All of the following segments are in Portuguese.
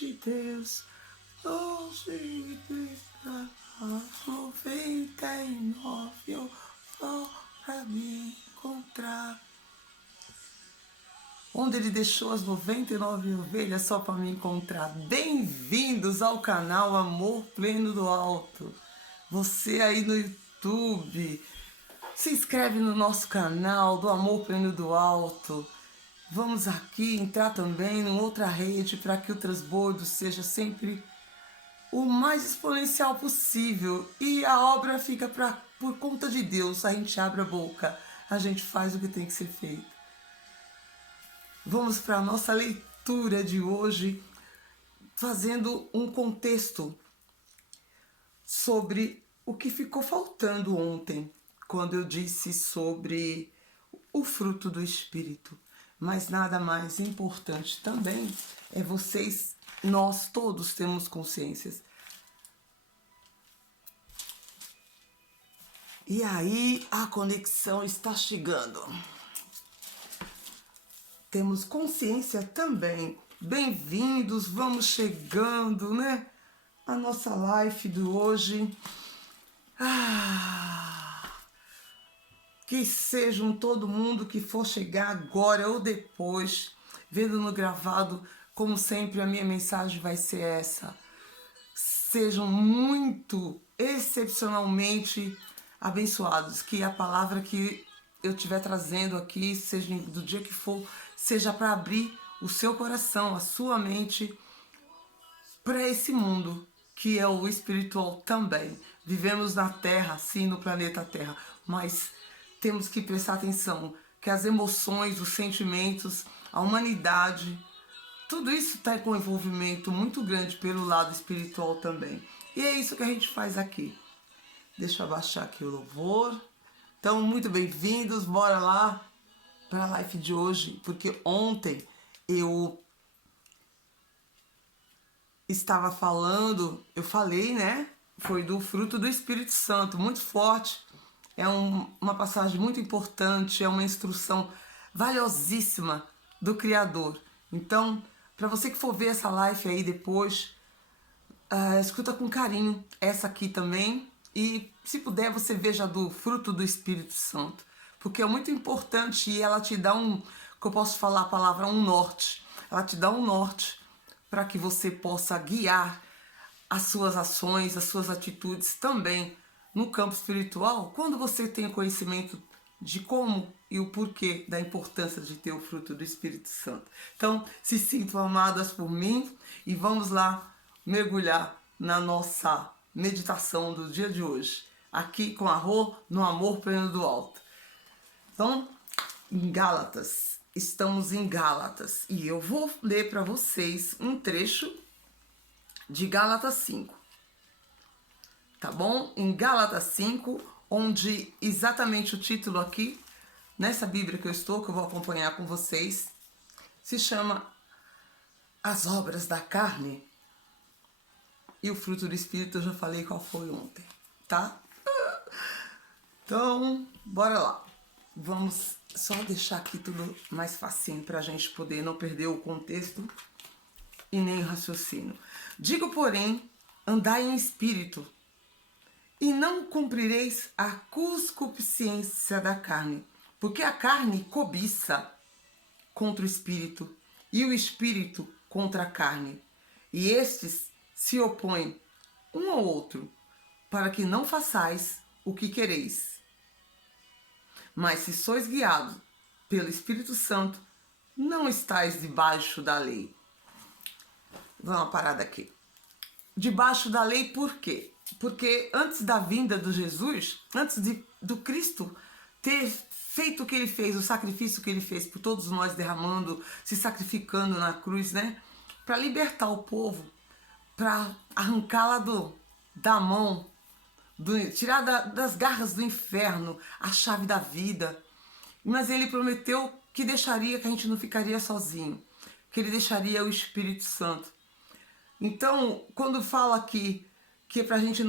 de Deus, longe de cá, 99 eu vou pra me encontrar. Onde ele deixou as 99 ovelhas só para me encontrar. Bem-vindos ao canal Amor Pleno do Alto. Você aí no YouTube, se inscreve no nosso canal do Amor Pleno do Alto. Vamos aqui entrar também em outra rede para que o transbordo seja sempre o mais exponencial possível. E a obra fica por conta de Deus. A gente abre a boca, a gente faz o que tem que ser feito. Vamos para a nossa leitura de hoje, fazendo um contexto sobre o que ficou faltando ontem, quando eu disse sobre o fruto do Espírito. Mas nada mais importante também é nós todos temos consciências. E aí a conexão está chegando. Temos consciência também. Bem-vindos, vamos chegando, né? A nossa live de hoje. Que sejam todo mundo que for chegar agora ou depois, vendo no gravado, como sempre a minha mensagem vai ser essa. Sejam muito, excepcionalmente abençoados, que a palavra que eu estiver trazendo aqui, seja do dia que for, seja para abrir o seu coração, a sua mente para esse mundo que é o espiritual também. Vivemos na Terra, sim, no planeta Terra, mas temos que prestar atenção que as emoções, os sentimentos, a humanidade, tudo isso está com um envolvimento muito grande pelo lado espiritual também. E é isso que a gente faz aqui. Deixa eu abaixar aqui o louvor. Então, muito bem-vindos, bora lá para a live de hoje, porque ontem eu estava falando, eu falei, né? Foi do fruto do Espírito Santo, muito forte. É uma passagem muito importante, é uma instrução valiosíssima do Criador. Então, para você que for ver essa live aí depois, escuta com carinho essa aqui também. E se puder, você veja do fruto do Espírito Santo. Porque é muito importante e ela te dá que eu posso falar a palavra, um norte. Ela te dá um norte para que você possa guiar as suas ações, as suas atitudes também no campo espiritual, quando você tem conhecimento de como e o porquê da importância de ter o fruto do Espírito Santo. Então, se sintam amadas por mim e vamos lá mergulhar na nossa meditação do dia de hoje, aqui com a Rô, no Amor Pleno do Alto. Então, em Gálatas, estamos em Gálatas e eu vou ler para vocês um trecho de Gálatas 5, tá bom? Em Gálatas 5, onde exatamente o título aqui, nessa Bíblia que eu vou acompanhar com vocês, se chama As Obras da Carne. E o fruto do Espírito eu já falei qual foi ontem, tá? Então, bora lá. Vamos só deixar aqui tudo mais facinho para a gente poder não perder o contexto e nem o raciocínio. Digo, porém, andai em espírito, e não cumprireis a concupiscência da carne, porque a carne cobiça contra o espírito, e o espírito contra a carne, e estes se opõem um ao outro, para que não façais o que quereis. Mas se sois guiados pelo Espírito Santo, não estáis debaixo da lei. Vamos uma parada aqui. Debaixo da lei por quê? Porque antes da vinda do Jesus, antes do Cristo ter feito o que ele fez, o sacrifício que ele fez por todos nós, derramando, se sacrificando na cruz, né? Para libertar o povo, para arrancá-la da mão, tirar das garras do inferno a chave da vida. Mas ele prometeu que deixaria, que a gente não ficaria sozinho, que ele deixaria o Espírito Santo. Então, quando fala aqui que é pra gente,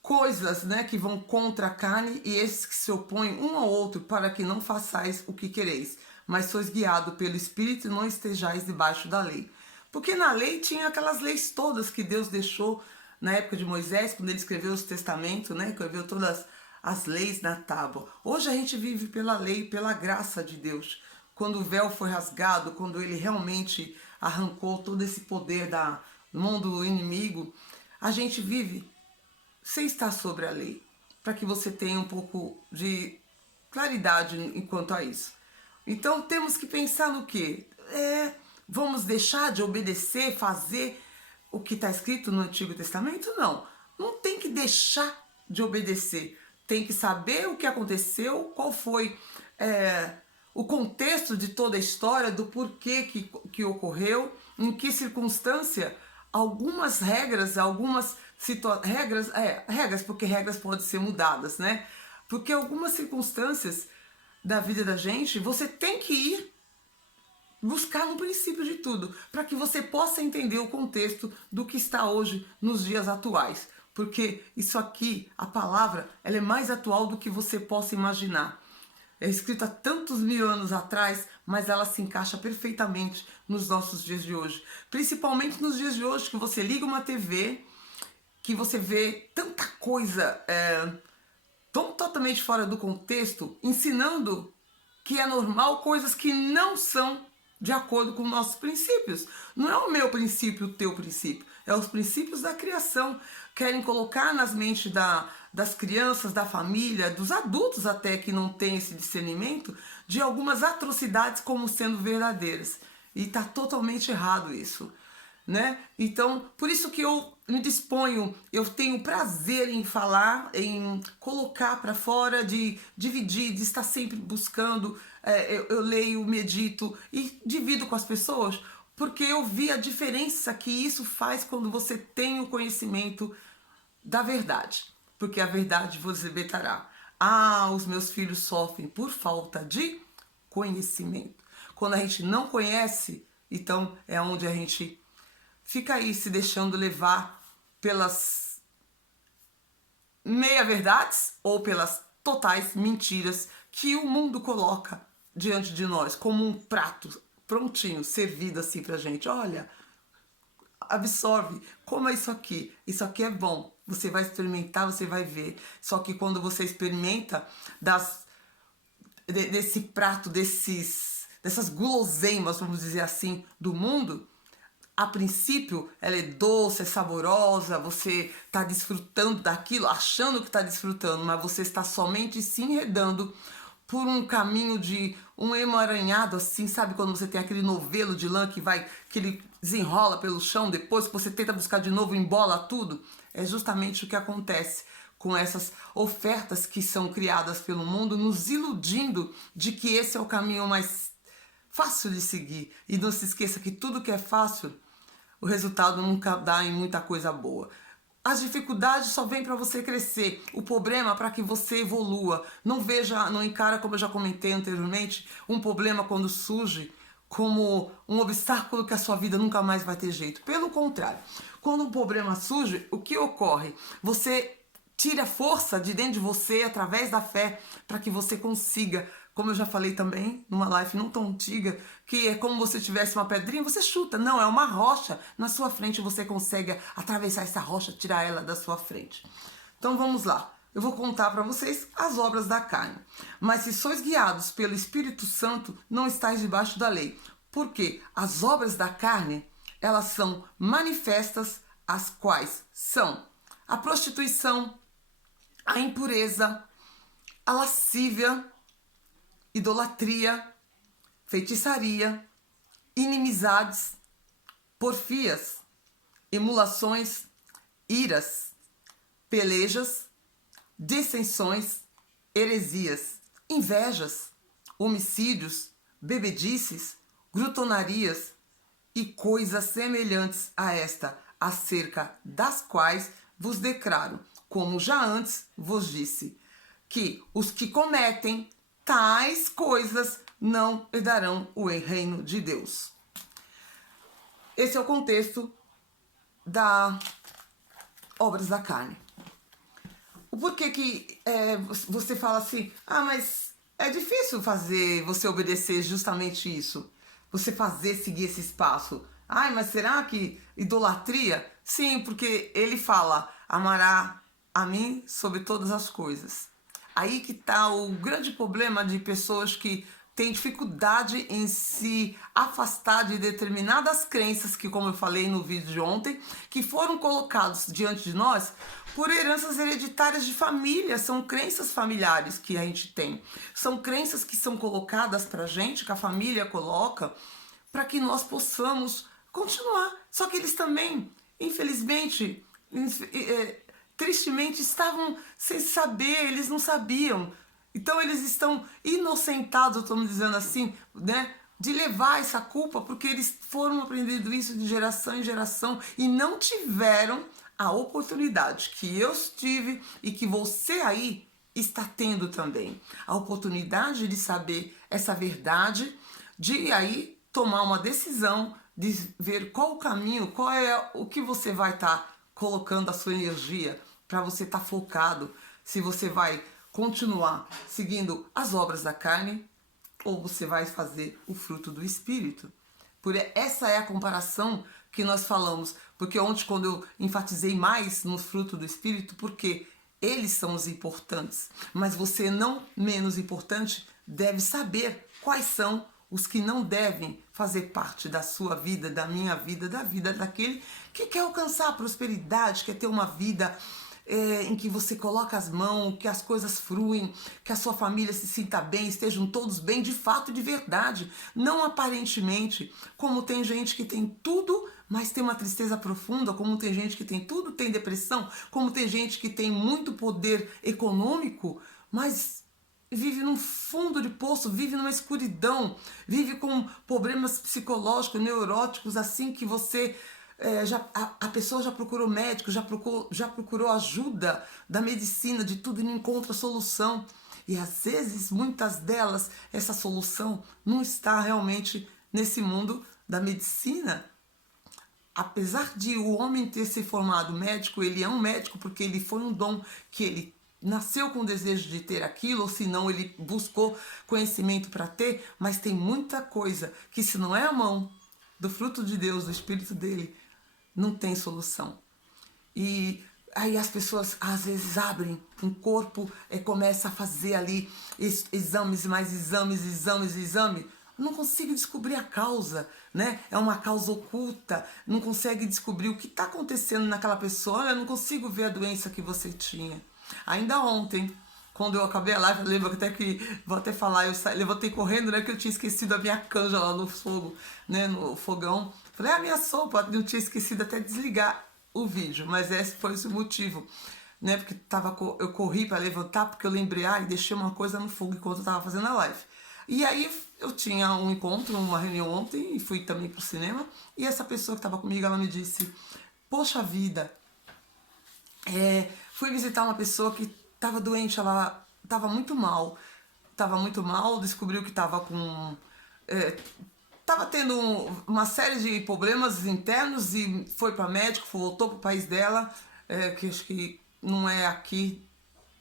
coisas, né, que vão contra a carne e esses que se opõem um ao outro, para que não façais o que quereis, mas sois guiados pelo Espírito e não estejais debaixo da lei. Porque na lei tinha aquelas leis todas que Deus deixou na época de Moisés, quando ele escreveu os testamentos, né? Escreveu todas as leis na tábua. Hoje a gente vive pela lei, pela graça de Deus. Quando o véu foi rasgado, quando ele realmente arrancou todo esse poder do mundo inimigo, a gente vive sem estar sobre a lei, para que você tenha um pouco de claridade enquanto a isso. Então temos que pensar no quê? Vamos deixar de obedecer, fazer o que está escrito no Antigo Testamento? Não. Não tem que deixar de obedecer. Tem que saber o que aconteceu, qual foi o contexto de toda a história, do porquê que ocorreu, em que circunstância, algumas regras, regras, porque regras podem ser mudadas, né? Porque algumas circunstâncias da vida da gente, você tem que ir buscar no princípio de tudo, para que você possa entender o contexto do que está hoje nos dias atuais. Porque isso aqui, a palavra, ela é mais atual do que você possa imaginar. É escrita há tantos mil anos atrás, mas ela se encaixa perfeitamente nos nossos dias de hoje. Principalmente nos dias de hoje, que você liga uma TV, que você vê tanta coisa tão totalmente fora do contexto, ensinando que é normal coisas que não são de acordo com nossos princípios. Não é o meu princípio, o teu princípio. É os princípios da criação. Querem colocar nas mentes das crianças, da família, dos adultos até que não têm esse discernimento, de algumas atrocidades como sendo verdadeiras. E está totalmente errado isso, né? Então, por isso que eu me disponho, eu tenho prazer em falar, em colocar para fora, de dividir, de estar sempre buscando. Eu leio, medito e divido com as pessoas, porque eu vi a diferença que isso faz quando você tem o conhecimento da verdade. Porque a verdade vos libertará. Os meus filhos sofrem por falta de conhecimento. Quando a gente não conhece, então é onde a gente fica aí se deixando levar pelas meia-verdades ou pelas totais mentiras que o mundo coloca diante de nós, como um prato prontinho, servido assim pra gente. Olha, absorve, coma isso aqui é bom. Você vai experimentar, você vai ver. Só que quando você experimenta desse prato, dessas guloseimas, vamos dizer assim, do mundo, a princípio ela é doce, é saborosa, você está desfrutando daquilo, achando que está desfrutando, mas você está somente se enredando por um caminho de um emaranhado assim, sabe quando você tem aquele novelo de lã que ele desenrola pelo chão, depois que você tenta buscar de novo, embola tudo? É justamente o que acontece com essas ofertas que são criadas pelo mundo, nos iludindo de que esse é o caminho mais fácil de seguir. E não se esqueça que tudo que é fácil, o resultado nunca dá em muita coisa boa. As dificuldades só vêm para você crescer. O problema é para que você evolua. Não encara, como eu já comentei anteriormente, um problema quando surge como um obstáculo que a sua vida nunca mais vai ter jeito. Pelo contrário, quando um problema surge, o que ocorre? Você tira força de dentro de você através da fé para que você consiga, como eu já falei também numa live não tão antiga, que é como se tivesse uma pedrinha, você chuta. Não, é uma rocha na sua frente, você consegue atravessar essa rocha, tirar ela da sua frente. Então vamos lá. Eu vou contar para vocês as obras da carne. Mas se sois guiados pelo Espírito Santo, não estáis debaixo da lei. Porque as obras da carne, elas são manifestas, as quais são a prostituição, a impureza, a lascívia, idolatria, feitiçaria, inimizades, porfias, emulações, iras, pelejas, dissensões, heresias, invejas, homicídios, bebedices, glutonarias e coisas semelhantes a esta, acerca das quais vos declaro, como já antes vos disse, que os que cometem tais coisas não herdarão o reino de Deus. Esse é o contexto das obras da carne. O porquê que você fala assim, mas é difícil fazer você obedecer justamente isso. Você seguir esse espaço. Ai, mas será que idolatria? Sim, porque ele fala, amará a mim sobre todas as coisas. Aí que está o grande problema de pessoas que têm dificuldade em se afastar de determinadas crenças que, como eu falei no vídeo de ontem, que foram colocados diante de nós por heranças hereditárias de família. São crenças familiares que a gente tem. São crenças que são colocadas pra gente, que a família coloca, para que nós possamos continuar. Só que eles também, infelizmente, tristemente, estavam sem saber, eles não sabiam. Então eles estão inocentados, estamos dizendo assim, né? De levar essa culpa, porque eles foram aprendendo isso de geração em geração e não tiveram a oportunidade que eu tive e que você aí está tendo também. A oportunidade de saber essa verdade, de aí tomar uma decisão, de ver qual o caminho, qual é o que você vai estar colocando a sua energia para você estar focado, se você vai continuar seguindo as obras da carne ou você vai fazer o fruto do Espírito. Essa é a comparação que nós falamos, porque ontem quando eu enfatizei mais no fruto do Espírito, porque eles são os importantes, mas você não menos importante deve saber quais são os que não devem fazer parte da sua vida, da minha vida, da vida daquele que quer alcançar a prosperidade, quer ter uma vida em que você coloca as mãos, que as coisas fluem, que a sua família se sinta bem, estejam todos bem, de fato, de verdade, não aparentemente, como tem gente que tem tudo, mas tem uma tristeza profunda, como tem gente que tem tudo, tem depressão, como tem gente que tem muito poder econômico, mas vive num fundo de poço, vive numa escuridão, vive com problemas psicológicos, neuróticos, assim que você... a pessoa já procurou médico, já procurou ajuda da medicina, de tudo, e não encontra solução. E às vezes, muitas delas, essa solução não está realmente nesse mundo da medicina. Apesar de o homem ter se formado médico, ele é um médico porque ele foi um dom que ele nasceu com o desejo de ter aquilo, ou se não ele buscou conhecimento para ter, mas tem muita coisa que, se não é a mão do fruto de Deus, do Espírito dele, não tem solução. E aí as pessoas às vezes abrem um corpo e começa a fazer ali exames, mais exames. Não consigo descobrir a causa, né? É uma causa oculta, não consegue descobrir o que está acontecendo naquela pessoa. Olha, eu não consigo ver a doença que você tinha. Ainda ontem, quando eu acabei a live, eu lembro até que, vou até falar, eu levantei correndo, né, que eu tinha esquecido a minha canja lá no fogo, né, no fogão. Falei, a minha sopa, eu tinha esquecido até de desligar o vídeo, mas esse foi o motivo, né, porque eu corri para levantar, porque eu lembrei, e deixei uma coisa no fogo enquanto eu tava fazendo a live. E aí eu tinha um encontro, uma reunião ontem, e fui também pro cinema, e essa pessoa que tava comigo, ela me disse, poxa vida, fui visitar uma pessoa que estava doente, ela estava muito mal, descobriu que estava com... Estava tendo uma série de problemas internos e foi para médico, voltou para o país dela, que acho que não é aqui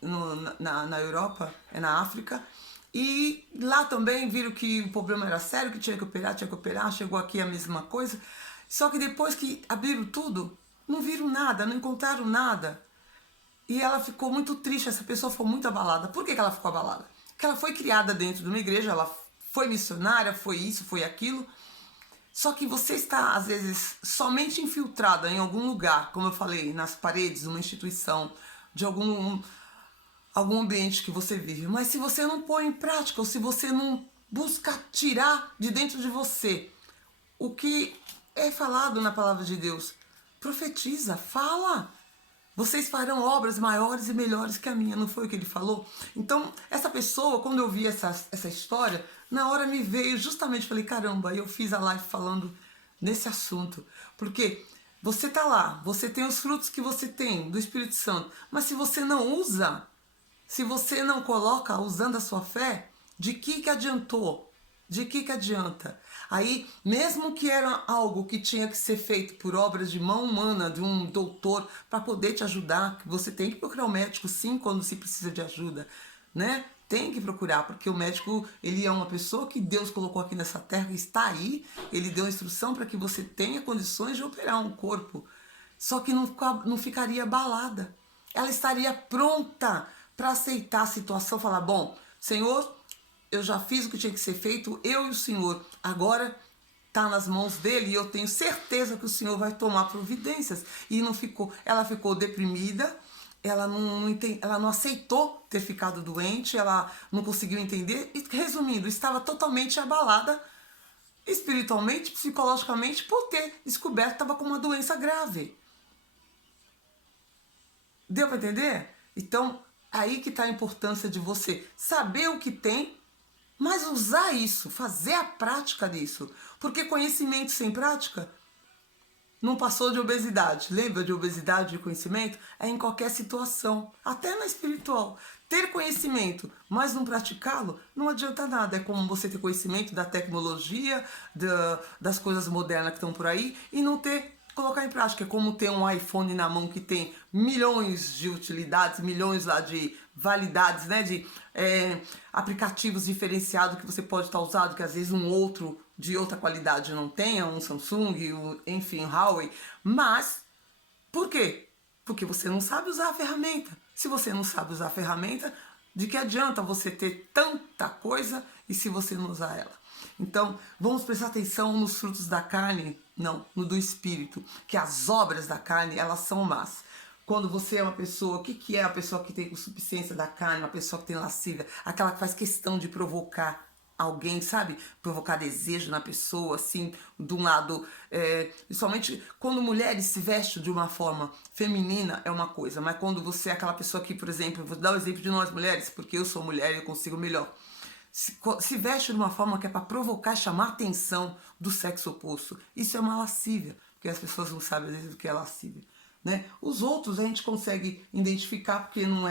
na Europa, é na África. E lá também viram que o problema era sério, que tinha que operar, chegou aqui a mesma coisa. Só que depois que abriram tudo, não viram nada, não encontraram nada. E ela ficou muito triste, essa pessoa foi muito abalada. Por que ela ficou abalada? Porque ela foi criada dentro de uma igreja, ela foi missionária, foi isso, foi aquilo. Só que você está, às vezes, somente infiltrada em algum lugar, como eu falei, nas paredes de uma instituição, de algum ambiente que você vive. Mas se você não põe em prática, ou se você não busca tirar de dentro de você o que é falado na palavra de Deus, profetiza, fala. Vocês farão obras maiores e melhores que a minha, não foi o que ele falou? Então, essa pessoa, quando eu vi essa história, na hora me veio justamente, falei, caramba, eu fiz a live falando nesse assunto. Porque você tá lá, você tem os frutos que você tem do Espírito Santo, mas se você não usa, se você não coloca usando a sua fé, de que adiantou? De que adianta? Aí, mesmo que era algo que tinha que ser feito por obras de mão humana, de um doutor, para poder te ajudar, que você tem que procurar um médico sim quando se precisa de ajuda, né? tem que procurar, porque o médico, ele é uma pessoa que Deus colocou aqui nessa terra, está aí, ele deu instrução para que você tenha condições de operar um corpo, só que não ficaria abalada. Ela estaria pronta para aceitar a situação, falar, bom, Senhor, eu já fiz o que tinha que ser feito, eu e o Senhor, agora está nas mãos dele e eu tenho certeza que o Senhor vai tomar providências. E não ficou, ela ficou deprimida, ela não aceitou ter ficado doente, ela não conseguiu entender e, resumindo, estava totalmente abalada espiritualmente, psicologicamente, por ter descoberto que estava com uma doença grave. Deu para entender? Então, aí que está a importância de você saber o que tem, mas usar isso, fazer a prática disso. Porque conhecimento sem prática não passou de obesidade. Lembra de obesidade de conhecimento? É em qualquer situação, até na espiritual. Ter conhecimento, mas não praticá-lo, não adianta nada. É como você ter conhecimento da tecnologia, das coisas modernas que estão por aí e não colocar em prática. É como ter um iPhone na mão que tem milhões de utilidades, milhões lá de validades, né, de aplicativos diferenciados que você pode estar usando, que às vezes um outro de outra qualidade não tenha, um Samsung, enfim, Huawei. Mas, por quê? Porque você não sabe usar a ferramenta. Se você não sabe usar a ferramenta, de que adianta você ter tanta coisa e se você não usar ela? Então, vamos prestar atenção nos frutos da carne, não, no do espírito, que as obras da carne, elas são más. Quando você é uma pessoa, o que é a pessoa que tem concupiscência da carne, uma pessoa que tem lascívia? Aquela que faz questão de provocar alguém, sabe? Provocar desejo na pessoa, assim, de um lado, principalmente quando mulheres se vestem de uma forma feminina é uma coisa, mas quando você é aquela pessoa que, por exemplo, vou dar o exemplo de nós mulheres, porque eu sou mulher e eu consigo melhor, se veste de uma forma que é para provocar, chamar a atenção do sexo oposto, isso é uma lascívia, porque as pessoas não sabem às vezes o que é lascívia, né? Os outros a gente consegue identificar, porque não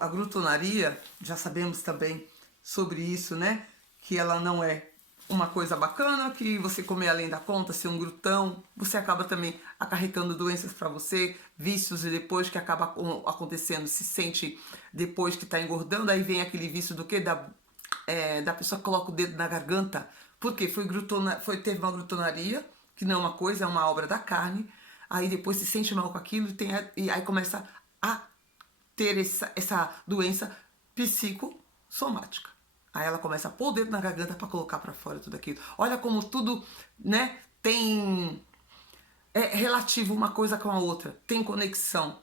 a glutonaria, já sabemos também sobre isso, né? Que ela não é uma coisa bacana, que você comer além da conta, ser um glutão, você acaba também acarretando doenças para você, vícios, e depois que acaba acontecendo, se sente depois que está engordando, aí vem aquele vício do quê? Da pessoa que coloca o dedo na garganta. Por quê? Teve uma glutonaria, que não é uma coisa, é uma obra da carne, aí depois se sente mal com aquilo e aí começa a ter essa doença psicossomática. Aí ela começa a pôr o dedo na garganta para colocar para fora tudo aquilo. Olha como tudo, né, é relativo uma coisa com a outra, tem conexão.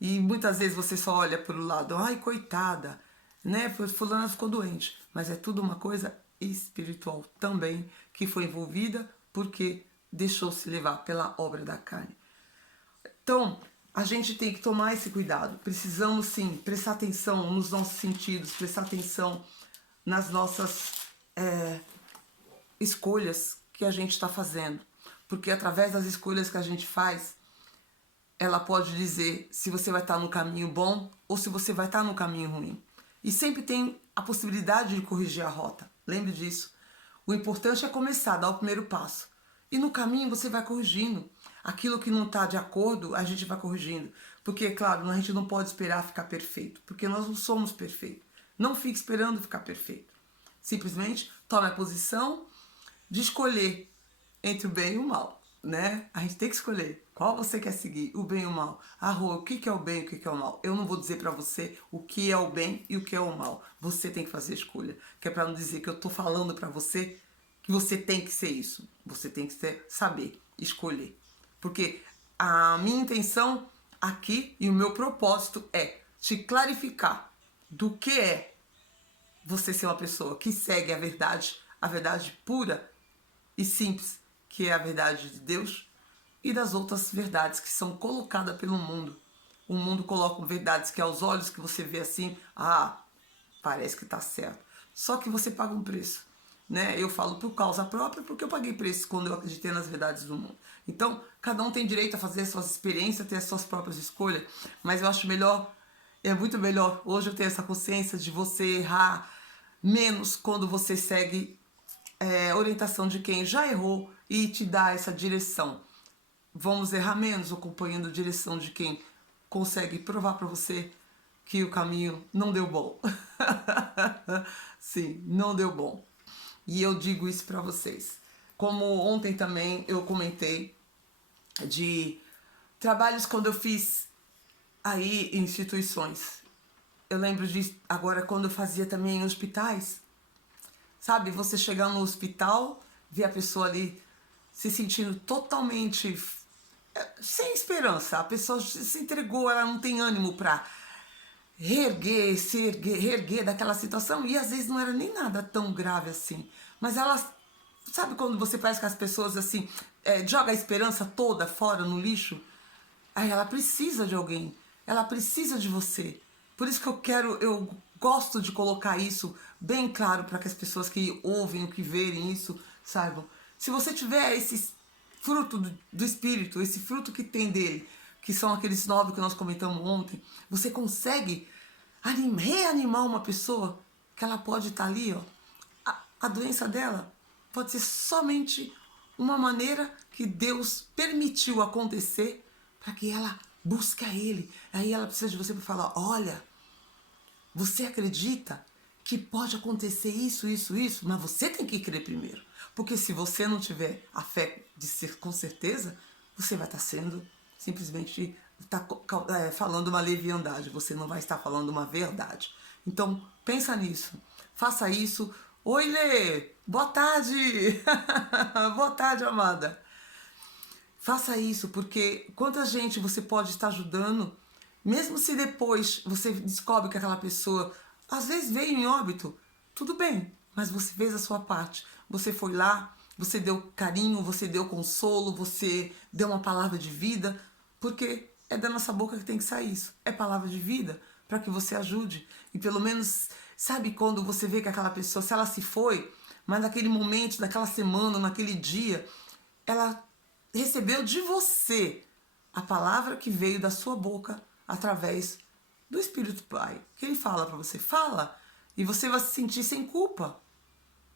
E muitas vezes você só olha para o lado, ai, coitada, né, fulana ficou doente. Mas é tudo uma coisa espiritual também, que foi envolvida porque deixou-se levar pela obra da carne. Então, a gente tem que tomar esse cuidado. Precisamos, sim, prestar atenção nos nossos sentidos, prestar atenção nas nossas escolhas que a gente está fazendo. Porque através das escolhas que a gente faz, ela pode dizer se você vai estar no caminho bom ou se você vai estar no caminho ruim. E sempre tem a possibilidade de corrigir a rota. Lembre disso. O importante é começar, dar o primeiro passo. E no caminho você vai corrigindo. Aquilo que não está de acordo, a gente vai corrigindo. Porque, claro, a gente não pode esperar ficar perfeito. Porque nós não somos perfeitos. Não fique esperando ficar perfeito. Simplesmente tome a posição de escolher entre o bem e o mal, né? A gente tem que escolher qual você quer seguir, o bem e o mal. O que é o bem e o que é o mal? Eu não vou dizer pra você o que é o bem e o que é o mal. Você tem que fazer a escolha. Que é pra não dizer que eu tô falando pra você que você tem que ser isso. Você tem que saber escolher. Porque a minha intenção aqui e o meu propósito é te clarificar do que é você ser uma pessoa que segue a verdade pura e simples, que é a verdade de Deus, e das outras verdades que são colocadas pelo mundo. O mundo coloca verdades que aos olhos que você vê assim, parece que está certo. Só que você paga um preço, né? Eu falo por causa própria, porque eu paguei preço quando eu acreditei nas verdades do mundo. Então, cada um tem direito a fazer as suas experiências, ter as suas próprias escolhas, mas eu acho melhor, é muito melhor, hoje eu tenho essa consciência de você errar menos quando você segue orientação de quem já errou e te dá essa direção. Vamos errar menos acompanhando a direção de quem consegue provar para você que o caminho não deu bom. Sim, não deu bom. E eu digo isso para vocês. Como ontem também eu comentei de trabalhos quando eu fiz aí em instituições. Eu lembro de agora quando eu fazia também em hospitais. Sabe, você chegar no hospital, ver a pessoa ali se sentindo totalmente sem esperança. A pessoa se entregou, ela não tem ânimo para reerguer daquela situação. E às vezes não era nem nada tão grave assim. Mas ela, sabe quando você parece que as pessoas assim, joga a esperança toda fora no lixo? Aí ela precisa de alguém, ela precisa de você. Por isso que eu gosto de colocar isso bem claro para que as pessoas que ouvem, que verem isso, saibam. Se você tiver esse fruto do Espírito, esse fruto que tem dele, que são aqueles 9 que nós comentamos ontem, você consegue reanimar uma pessoa que ela pode estar ali, ó. A doença dela pode ser somente uma maneira que Deus permitiu acontecer para que ela busque a Ele. Aí ela precisa de você para falar, olha, você acredita que pode acontecer isso, isso, isso, mas você tem que crer primeiro. Porque se você não tiver a fé de ser com certeza, você vai estar sendo simplesmente falando uma leviandade, você não vai estar falando uma verdade. Então, pensa nisso, faça isso. Oi, Lê! Boa tarde! Boa tarde, amada! Faça isso, porque quanta gente você pode estar ajudando, mesmo se depois você descobre que aquela pessoa às vezes veio em óbito, tudo bem, mas você fez a sua parte. Você foi lá, você deu carinho, você deu consolo, você deu uma palavra de vida, porque é da nossa boca que tem que sair isso. É palavra de vida para que você ajude. E pelo menos, sabe quando você vê que aquela pessoa, se ela se foi, mas naquele momento, naquela semana, naquele dia, ela recebeu de você a palavra que veio da sua boca através do Espírito Pai. Que ele fala para você, fala, e você vai se sentir sem culpa.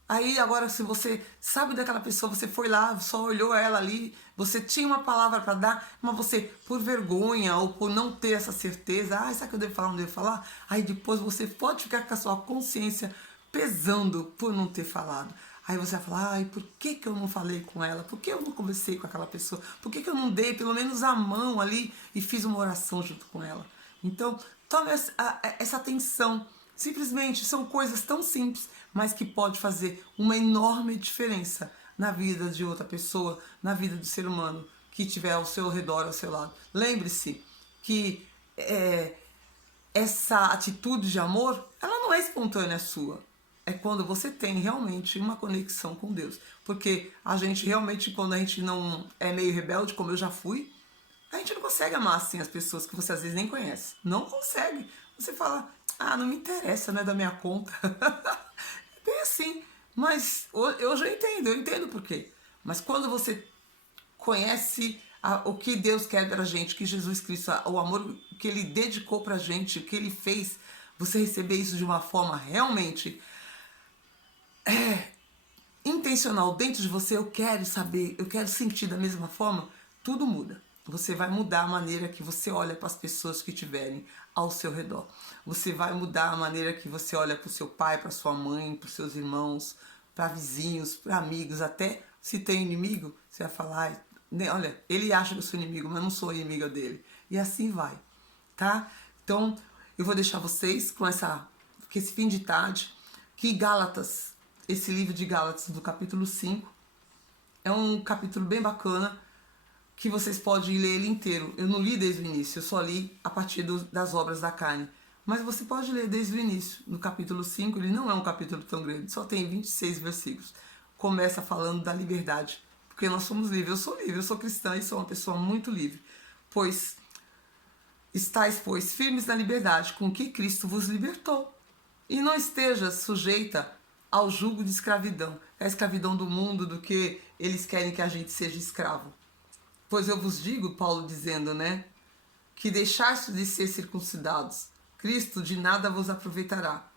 Aí agora, se você sabe daquela pessoa, você foi lá, só olhou ela ali, você tinha uma palavra para dar, mas você, por vergonha ou por não ter essa certeza, será que eu devo falar, não devo falar? Aí depois você pode ficar com a sua consciência pesando por não ter falado. Aí você vai falar, por que eu não falei com ela? Por que eu não conversei com aquela pessoa? Por que eu não dei pelo menos a mão ali e fiz uma oração junto com ela? Então, tome essa atenção. Simplesmente são coisas tão simples, mas que pode fazer uma enorme diferença na vida de outra pessoa, na vida do ser humano que estiver ao seu redor, ao seu lado. Lembre-se que essa atitude de amor, ela não é espontânea sua. É quando você tem realmente uma conexão com Deus. Porque a gente realmente, quando a gente não é meio rebelde, como eu já fui, a gente não consegue amar assim as pessoas que você às vezes nem conhece. Não consegue. Você fala, não me interessa, não é da minha conta. É bem assim. Mas eu já entendo, eu entendo por quê. Mas quando você conhece o que Deus quer pra gente, que Jesus Cristo, o amor que Ele dedicou pra gente, o que Ele fez, você receber isso de uma forma realmente intencional dentro de você, eu quero saber, eu quero sentir da mesma forma, tudo muda. Você vai mudar a maneira que você olha para as pessoas que estiverem ao seu redor. Você vai mudar a maneira que você olha para o seu pai, para sua mãe, para os seus irmãos, para vizinhos, para amigos. Até se tem inimigo, você vai falar, olha, ele acha que eu sou inimigo, mas não sou inimiga dele. E assim vai, tá? Então, eu vou deixar vocês com esse fim de tarde, que Gálatas, esse livro de Gálatas do capítulo 5, é um capítulo bem bacana, que vocês podem ler ele inteiro. Eu não li desde o início, eu só li a partir das obras da carne. Mas você pode ler desde o início. No capítulo 5, ele não é um capítulo tão grande, só tem 26 versículos. Começa falando da liberdade, porque nós somos livres. Eu sou cristã e sou uma pessoa muito livre. Pois estáis, pois, firmes na liberdade com que Cristo vos libertou. E não esteja sujeita ao jugo de escravidão. É a escravidão do mundo, do que eles querem que a gente seja escravo. Pois eu vos digo, Paulo dizendo, que deixaste de ser circuncidados, Cristo de nada vos aproveitará.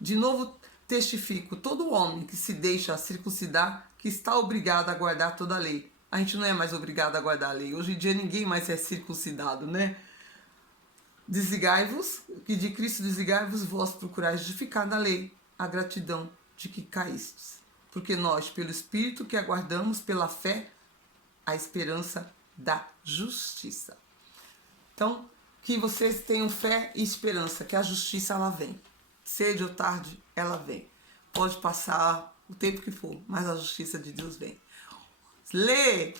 De novo testifico, todo homem que se deixa circuncidar, que está obrigado a guardar toda a lei. A gente não é mais obrigado a guardar a lei. Hoje em dia ninguém mais é circuncidado, Desligai-vos, que de Cristo desligai-vos, vós procurais justificar na lei a gratidão de que caístes. Porque nós, pelo Espírito que aguardamos, pela fé, a esperança da justiça. Então, que vocês tenham fé e esperança, que a justiça ela vem. Cedo ou tarde, ela vem. Pode passar o tempo que for, mas a justiça de Deus vem. Lê!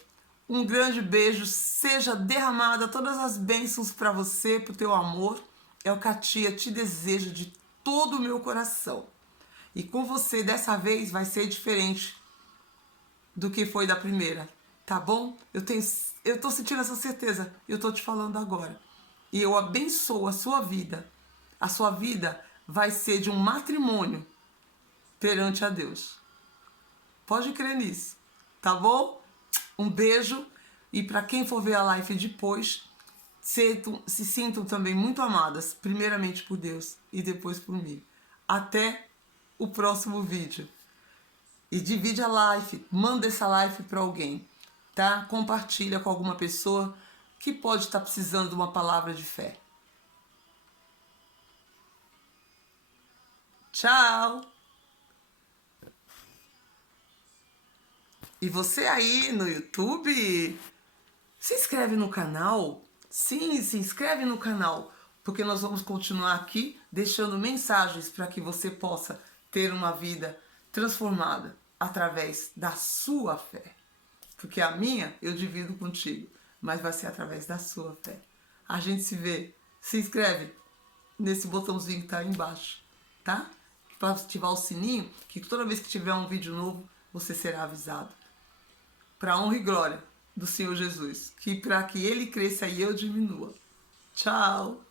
Um grande beijo, seja derramada todas as bênçãos para você, para o teu amor. É o que a tia te deseja de todo o meu coração. E com você, dessa vez, vai ser diferente do que foi da primeira, tá bom? Eu tô sentindo essa certeza, eu tô te falando agora. E eu abençoo a sua vida. A sua vida vai ser de um matrimônio perante a Deus. Pode crer nisso, tá bom? Um beijo, e para quem for ver a live depois, se sintam também muito amadas, primeiramente por Deus e depois por mim. Até o próximo vídeo. E divide a live, manda essa live para alguém, tá? Compartilha com alguma pessoa que pode estar precisando de uma palavra de fé. Tchau! E você aí no YouTube, se inscreve no canal? Sim, se inscreve no canal, porque nós vamos continuar aqui deixando mensagens para que você possa ter uma vida transformada através da sua fé. Porque a minha eu divido contigo, mas vai ser através da sua fé. A gente se vê. Se inscreve nesse botãozinho que está aí embaixo, tá? Para ativar o sininho, que toda vez que tiver um vídeo novo, você será avisado. Para a honra e glória do Senhor Jesus. Que para que Ele cresça e eu diminua. Tchau!